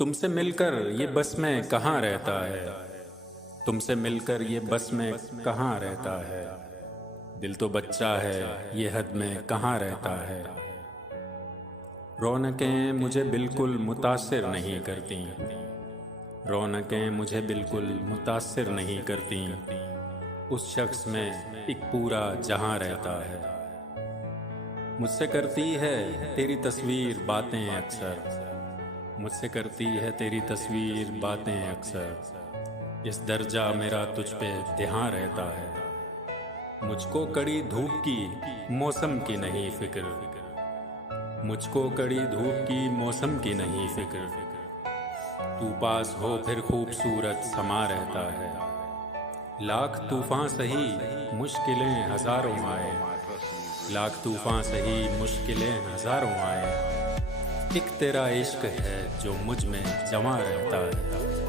तुमसे मिलकर ये बस में कहाँ रहता है। तुमसे मिलकर ये बस में कहाँ रहता है। दिल तो बच्चा है ये हद में कहाँ रहता है। रौनकें मुझे बिल्कुल मुतासिर नहीं करती। रौनकें मुझे बिल्कुल मुतासिर नहीं करती। उस शख्स में एक पूरा जहां रहता है। मुझसे करती है तेरी तस्वीर बातें अक्सर। मुझसे करती है तेरी तस्वीर बातें अक्सर। इस दर्जा मेरा तुझ पे ध्यान रहता है। मुझको कड़ी धूप की मौसम की नहीं फिक्र। मुझको कड़ी धूप की मौसम की नहीं फिक्र। तू पास हो फिर खूबसूरत समा रहता है। लाख तूफान सही मुश्किलें हजारों आए। लाख तूफान सही मुश्किलें हजारों आए। एक तेरा इश्क है जो मुझ में जमा रहता है।